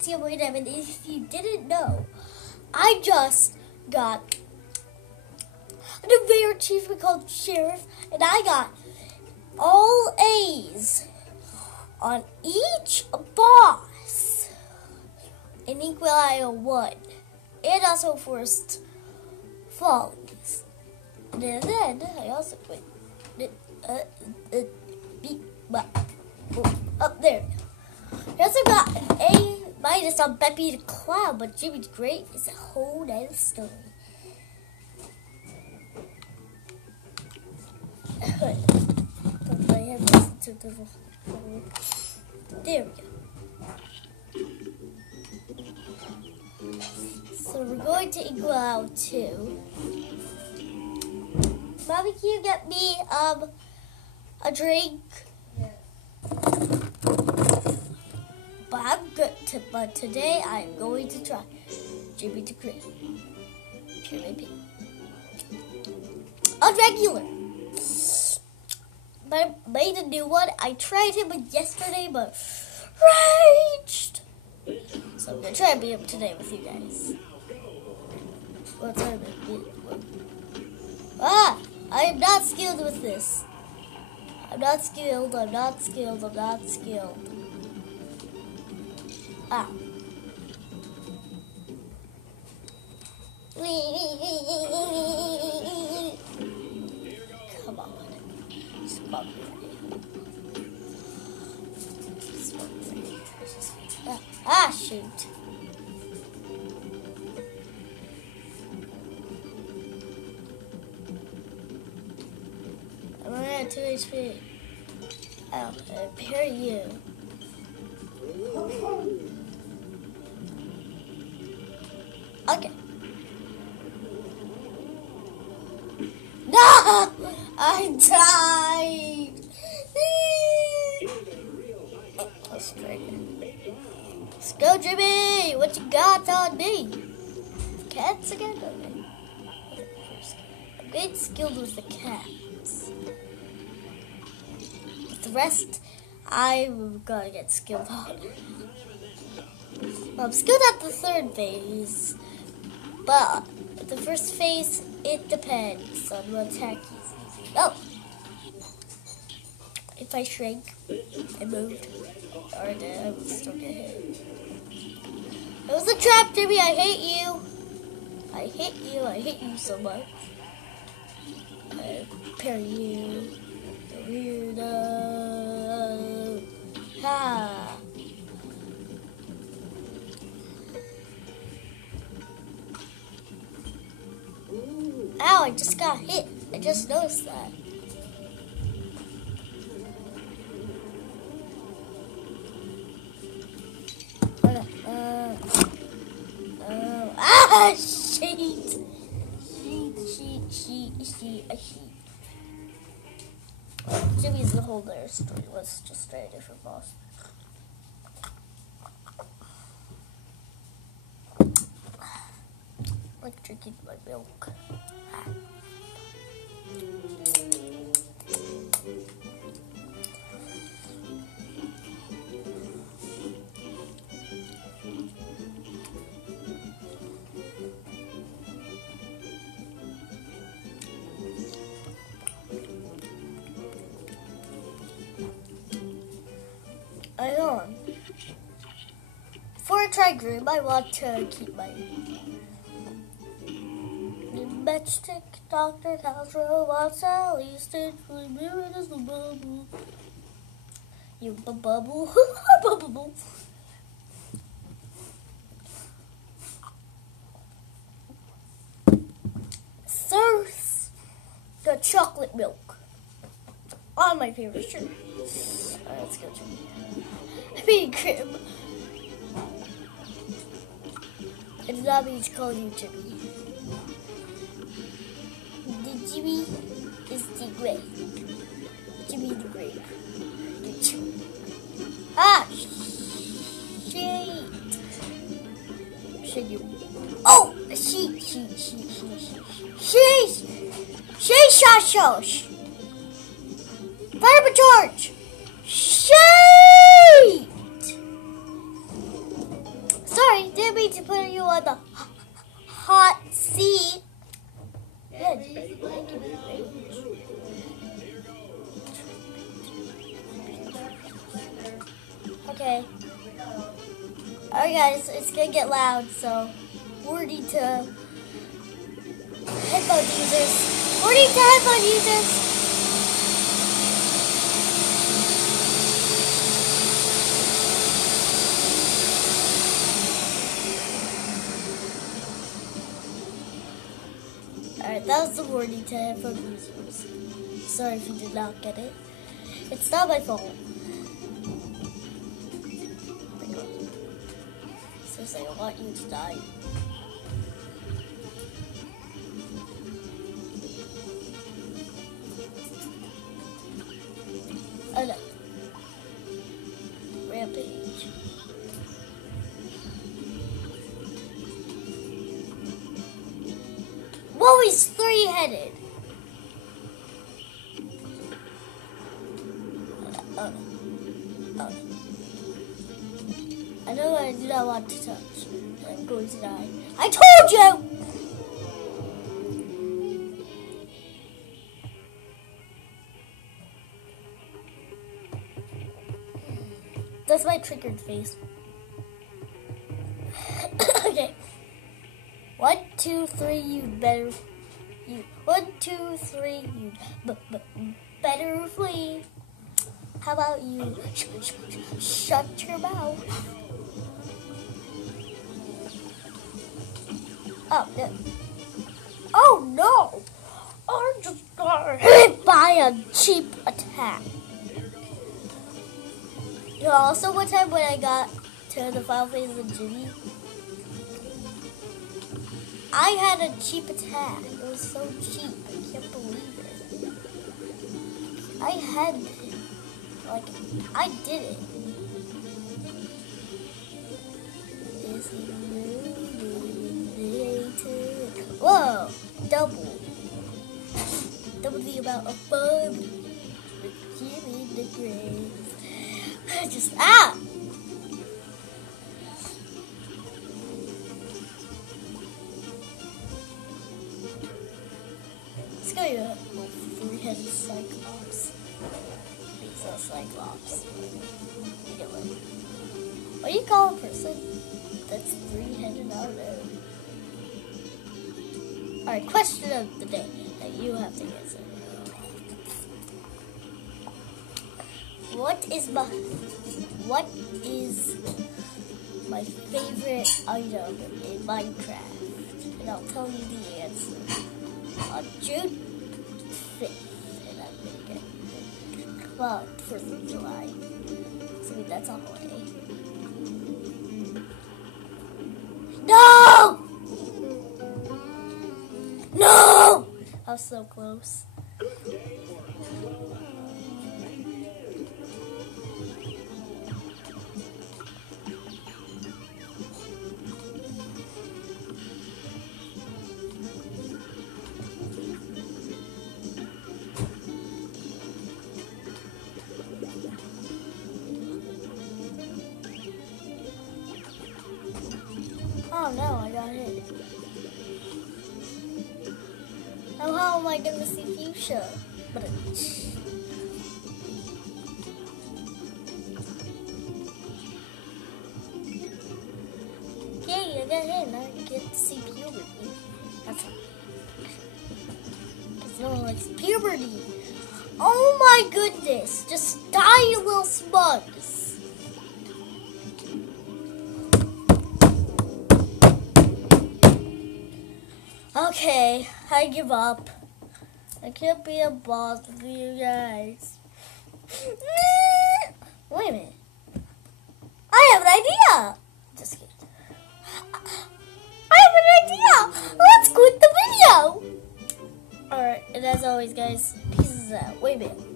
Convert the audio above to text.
TMY9, and if you didn't know, I just got an rare achievement called Sheriff, and I got all A's on each boss in Equal 1, and also Forest Follies. And then I also up there. I also got an A minus on Peppy the Clown, but Jimmy the Great is a whole nother story. There we go. So we're going to equal out 2. Mommy, can you get me a drink? But today I'm going to try Jimmy the Great. A regular. But I made a new one. I tried him yesterday, but raged. So I'm gonna try and beat him today with you guys. What's our I am not skilled with this. I'm not skilled. Ah. Come on. Smoke me. Ah, shoot. I'm running at 2 HP. I'll repair you. Okay. No! I died! Let's try again. Let's go, Jimmy! What you got on me? Cats again? Okay. I'm getting skilled with the cats. With the rest, I'm gonna get skilled on. Well, I'm skilled at the 3rd phase, but the 1st phase, it depends on what attack he's using. Oh! If I shrink and moved, or I would still get hit. It was a trap, Jimmy. I hate you. I hate you so much. I repair you. Weirdo. Ha! Ow, I just got hit. I just noticed that. Sheet. Jimmy's the whole other story. Let's just try a different boss. Like drinking my milk. Before I try Groom, I want to keep my matchstick. Dr. Castro wants Sally Stitch. Remember this bubble. You bubble. Bubble. Thirst the chocolate milk. All my favorite sugar. Alright, let's go, Jimmy. I mean, Grim. I did not mean to call you Jimmy. The Jimmy is the great. Jimmy the Great. The Jimmy. Ah! Shit! Should you? Oh! Sheesh! Fire charge! Shit! didn't mean to put you on the hot seat. Good. Okay. Alright guys, it's gonna get loud, so wording to headphone users. Wording to headphone users. Alright, that was the warning to headphone users. Sorry if you did not get it. It's not my fault. Seriously, I want you to die. Oh no. Rampage. Whoa, he's three-headed. Oh. I know I do not want to touch. I'm going to die. I told you! That's my triggered face. Okay. 1, 2, 3, you better. 1, 2, 3, you better flee. How about you shut your mouth? Oh no! Oh no! I just got hit by a cheap attack. You know, also one time when I got to the final phase of Jimmy, I had a cheap attack. It was so cheap. I can't believe it. I had it. Like, I did it. Whoa! Double the amount of fun with Jimmy in the grave. Just Let's go to a three-headed Cyclops. He's a Cyclops. What do you call a person that's three-headed? I don't know. Alright, question of the day that you have to answer. What is my favorite item in Minecraft? And I'll tell you the answer on June 5th. And I'm gonna get, well, 4th of July. So that's a holiday. No! No! I was so close. Oh no, I got hit. How am I gonna see Fuchsia? Yay, I got hit. Now I get to see puberty. That's because no one likes puberty. Oh my goodness. Just die, you little smugs. Okay, I give up. I can't be a boss with you guys. Wait a minute. I have an idea. Just kidding. I have an idea. Let's quit the video. Alright, and as always, guys, pieces out. Wait a minute.